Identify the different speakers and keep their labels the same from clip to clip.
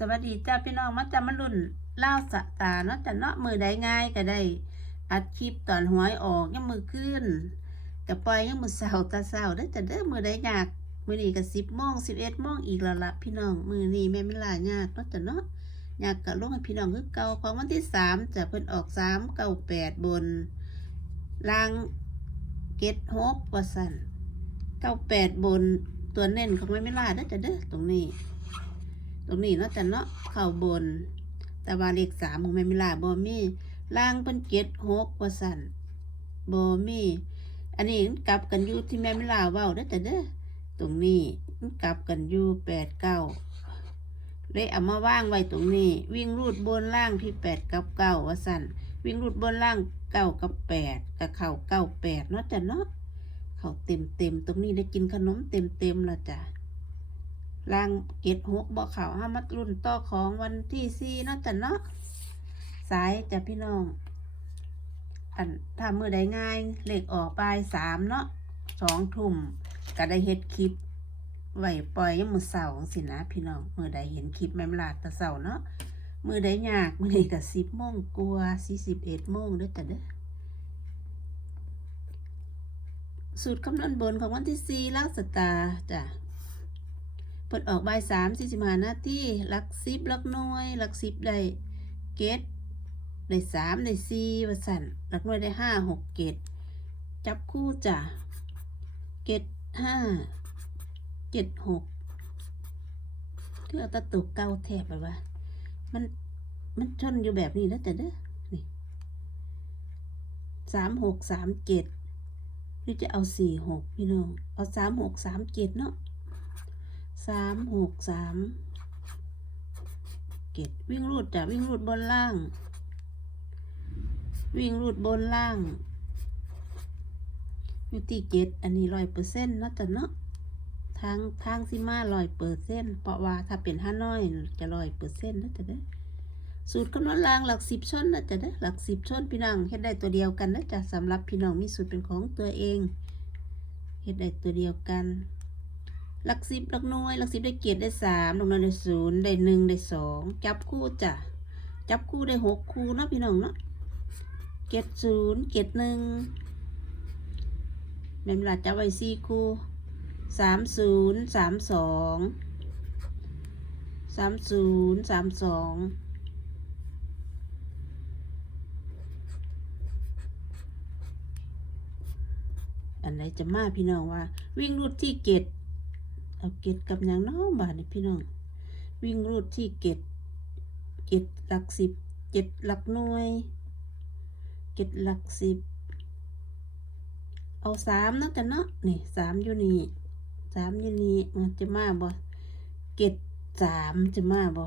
Speaker 1: สวัสดีจ้าพี่น้องมาจามารุ่นเล่าสะตาเนาะจะเนาะมือได้ง่ายก็ได้ อัดคลิปตอนหวยออกยังมือขึ้นก็ปล่อยยังมือเสาร์ตาเสาร์เด้อจ้ะเด้อมือได้ยากมือนี้ก็สิบโมงสิบเอ็ดโมงอีกแล้วละพี่น้องมือนี้แม่ไม่ลายากเนาะจะเนาะยากกะลงให้พี่น้องคือเก่าของวันที่สามจะเพิ่นออกสามเก้าแปดบนลางเกตฮกว่าสันเก้าแปดบนตัวเน้นของแม่ไม่ลาเด้อจ้ะเด้อตรงนี้ ตรงนี้เนาะจ้ะเนาะเข่าบน แต่ว่าเลขสามของแม่มิลาบอมี่ล่างเป็นเจ็ดหกว่าสั่นบอมี่อันนี้มันกลับกันอยู่ที่แม่มิลาเว้าเด้อจ้ะเด้อตรงนี้มันกลับกันอยู่แปดเก้าเลยเอามาว่างไว้ตรงนี้ วิ่งรูดบนล่างที่แปดกับเก้าว่าสั่นวิ่งรูดบนล่างเก้ากับแปดกับเข่าเก้าแปดเนาะจ้ะเนาะเข่าเต็มเต็มตรงนี้ได้กินขนมเต็มเต็มและจ้ะ ล่างเกตหกบ่เขาห้ามัดรุ่นต่อของวันที่สี่เนาะจ้ะเนาะสายจ้ะพี่น้อง อันถ้ามือใดง่ายเลขออกปลายสามเนาะสองทุ่มก็ได้เฮ็ดคลิปไหวปล่อยยังมือเสาสินะพี่น้องมือใดเห็นคลิปแม่มลาดตะเสาเนาะมือใดยากมือใดก็สิบโมงกลัวสี่สิบเอ็ดโมงเด้อจ้ะเด้อสูตรคำนวณบนของวันที่สี่ลักสตาร์จ้ะ เปิดออกบ่ายสามสี่สิบห้านาทีหลักสิบหลักหน่วยหลักสิบได้เกตได้สามได้สี่ว่าสั่นหลักหน่วยได้ห้าหกเกตจับคู่จ้ะเกตห้าเกตหกเพื่อตะตุกเก้าแทบแบบว่า มันมันชนอยู่แบบนี้แล้วแต่เด้อนี่สามหกสามเจ็ดหรือจะเอาสี่หกพี่น้อง เอาสามหกสามเจ็ดเนาะ สามหกสามเกตวิ่งรูดจะวิ่งรูดบนล่าง วิ่งรูดบนล่างอยู่ที่เกตอันนี้ร้อยเปอร์เซ็นต์นะจ๊ะเนาะทางทางซิมาร้อยเปอร์เซ็นต์เพราะว่าถ้าเป็นห้าน้อยจะร้อยเปอร์เซ็นต์นะจ๊ะเด้อสูตรคำนวณล่างหลักสิบชนนะจ๊ะเด้อหลักสิบชนพี่น้องเฮ็ดได้ตัวเดียวกันนะจ๊ะสำหรับพี่น้องมีสูตรเป็นของตัวเองเฮ็ดได้ตัวเดียวกัน หลักสิบหลักหน่วยหลักสิบได้เกียรติได้สามหลักหน่วยได้ศูนย์ได้หนึ่งได้สองจับคู่จ้ะจับคู่ได้หกคู่เนาะพี่น้องเนาะเกียรติศูนย์เกียรติหนึ่งแม่นเวลาจับไว้สี่คู่สามศูนย์สามสองสามศูนย์สามสองอันไหนจะมาพี่น้องว่า วิ่งรูดที่เกต เอาเกตกับอย่างน้องบาทนี่พี่น้อง วิ่งรูดที่เกตเกตหลักสิบเจ็ดหลักหน่วย เกตหลักสิบ เอาสามนะจ๊ะเนาะนี่สามอยู่นี่สามอยู่นี่มันจะมาบ่เกตสามจะมาบ่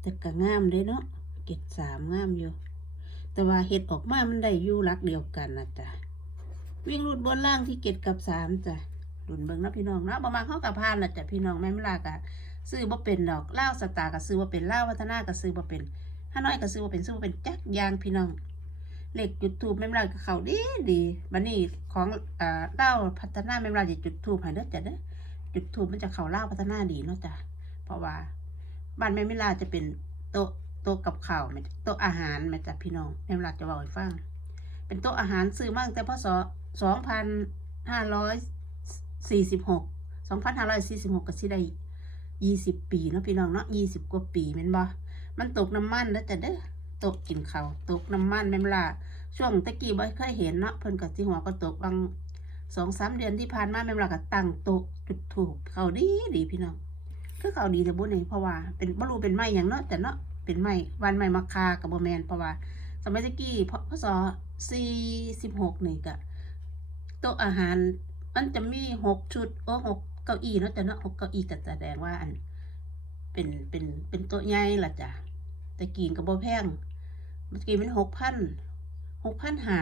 Speaker 1: แต่ก็งามเลยเนาะเกตสามงามอยู่ แต่ว่าเห็ดออกมามันได้อยู่หลักเดียวกันนะจ๊ะวิ่งรูดบนล่างที่เกตกับสามจ้ะ ดุนเบิ่งนะพี่น้องเนาะประมาณเขากับพานละจ้ะพี่น้องแม่เวลากะซื้อบ่เป็นดอกเล่าสตาร์กะซื้อบ่เป็นเล่าวัฒนากะซื้อบ่เป็นห้าน้อยกะซื้อบ่เป็นซื้อบ่เป็นจักยางพี่น้องเหลขจุดทูบแม่เวลากับเขาดีดีบัดนี้ของอ่าเล่าพัฒนาแม่เวลาจะจุดทูบให้เด้อจ้ะเด้อจุดทูบมันจะเข้าเล่าพัฒนาดีเนาะจ้ะเพราะว่าบ้านแม่เวลาจะเป็นโต๊ะโต๊ะกับข้าวแม่นโต๊ะอาหารแม่จ้ะพี่น้องแม่เวลาจะบอกให้ฟังเป็นโต๊ะอาหารซื้อมาตั้งแต่พศสองพันห้าร้อย สี่สิบหกสองพันห้าร้อยสี่สิบหกก็สิได้ยี่สิบปีเนาะพี่น้องเนาะยี่สิบกว่าปีแม่นบ่มันตกน้ำมันแล้วจ้ะเด้อตกกินเขาวตกน้ำมันแม่นล่ะช่วงตะกี้บ่เคยเห็นเนาะเพิ่นก็สิหัวก็ตกบางสองสามเดือนที่ผ่านมาแม่นล่ะก็ตั้งตกจุดถูกเขาดีดีพี่น้องคือเขาดีแต่บุญนี่เพราะว่าเป็นบ่รู้เป็นไม้หยังเนาะแต่เนาะเป็นไม้วันไม้มะคากับบ่แมนเพราะว่า สมัยตะกี้พพศสี่สิบหกนี่ก็โต๊ะอาหาร มันจะมีหกชุดโอ้หกเก้าอี้เนาะจ้ะเนาะหกเก้าอี้ก็แสดงว่าอัน เป็นเป็นเป็นโต๊ะใหญ่ละจ้ะแต่กีนกับบ่แพงเมื่อกี้มันหกพันหกพันหา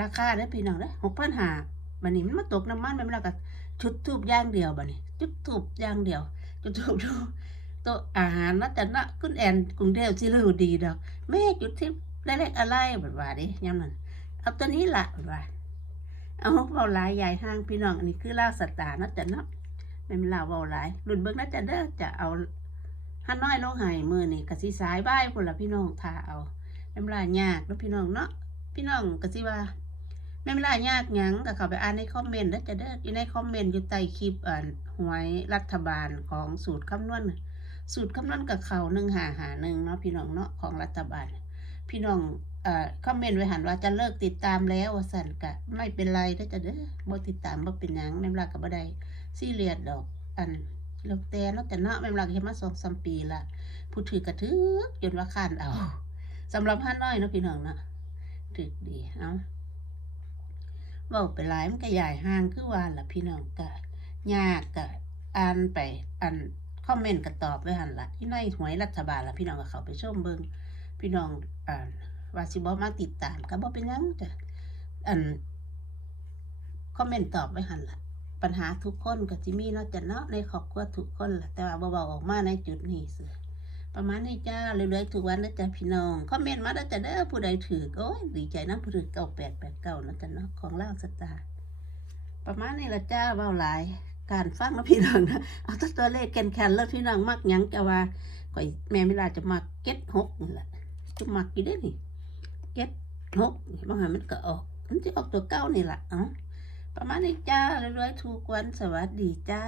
Speaker 1: ราคาเด้อพี่น้องเด้อหกพันหาบัดนี้มันมาตกน้ำมันมันแล้วก็ชุดทูบย่างเดียวบัดนี้ จุดทูบย่างเดียว จุดทูบดูโต๊ะอาหารนะจ้ะนะคุณแอนกรุงเทพสิรู้ดีดอกแม่จุดทิพได้เลขอะไรแบัดว่าดิยามนั้นเอาตัวนี้ละบัดว่า เอาเบาหลายใหญ่ห้างพี่น้องอันนี้คือล่าสตาร์นะจ้ะเนาะแเป็นลาวเว้าหลายรุ่นเบิ่งน่าจะเด้อจะเอาหันน้อยลงให้มือนี่ก็สิสายบ่ายพุ่นละพี่น้องถ้าเอาแม่นลายากเนาะพี่น้องเนาะพี่น้องก็สิว่าแม่นลายากหยังก็เข้าไปอ่านในคอมเมนต์เด้อจะเด้ออยู่ในคอมเมนต์อยู่ใต้คลิปอ่าหวยรัฐบาลของสูตรคำนวณสูตรคำนวณกับเขา1551เนาะพี่น้องเนาะของรัฐบาล พี่น้องเอ่อคอมเมนต์ไว้หันว่าจะเลิกติดตามแล้วสั่นกะไม่เป็นไรเด้อจ้ะเด้อบ่ติดตามบ่เป็นหยังแม่นลาก็บ่ได้ซีเรียสดอกอันแล้วแต่เนาะแต่เนาะแม่นลากเฮ็ดมา2 3ปีละผู้ถือก็ถือจนว่าคานเอาสำหรับห้าน้อยเนาะพี่น้องเนาะถือดีเอาเว้าไปหลายมันก็ใหญ่ห่างคือว่าละพี่น้องก็ยากก็อ่านไปอันคอมเมนต์ก็ตอบไว้หันละที่ในหวยรัฐบาลละพี่น้องก็เข้าไปชมเบิ่ง พี่น้องอ่าว่าสิบ่มาติดตามก็บ่เป็นยังจ้ะอันคอมเมนต์ตอบไว้หันละปัญหาทุกคนก็สิมีเนาะจ้ะเนาะในครอบครัวทุกคนละแต่ว่าเว้าออกมาในจุดนี้ซื่อประมาณนี้จ้าเรื่อยๆทุกวันนะจ้ะพี่น้องคอมเมนต์มาเด้อจ้ะเด้อผู้ใดถือโอ้ยดีใจนำผู้ถือ9889เนาะจ้ะเนาะของลาสตาร์ประมาณนี้ละจ้าเว้าหลายการฟังนาะพี่น้องนะเอาต่ตัวเลขแก่นแล้วพี่น้องมักยังจะว่าข่อยแม่เวลาจะมักเก็ตหกนี่แหละ มักอยู่ได้นี่เก็ดหกบางหันมันก็ออก มันจะออกตัวเก้านี่แหละเอ้าประมาณนี้จ้าเรื่อยๆทุกวันสวัสดีจ้า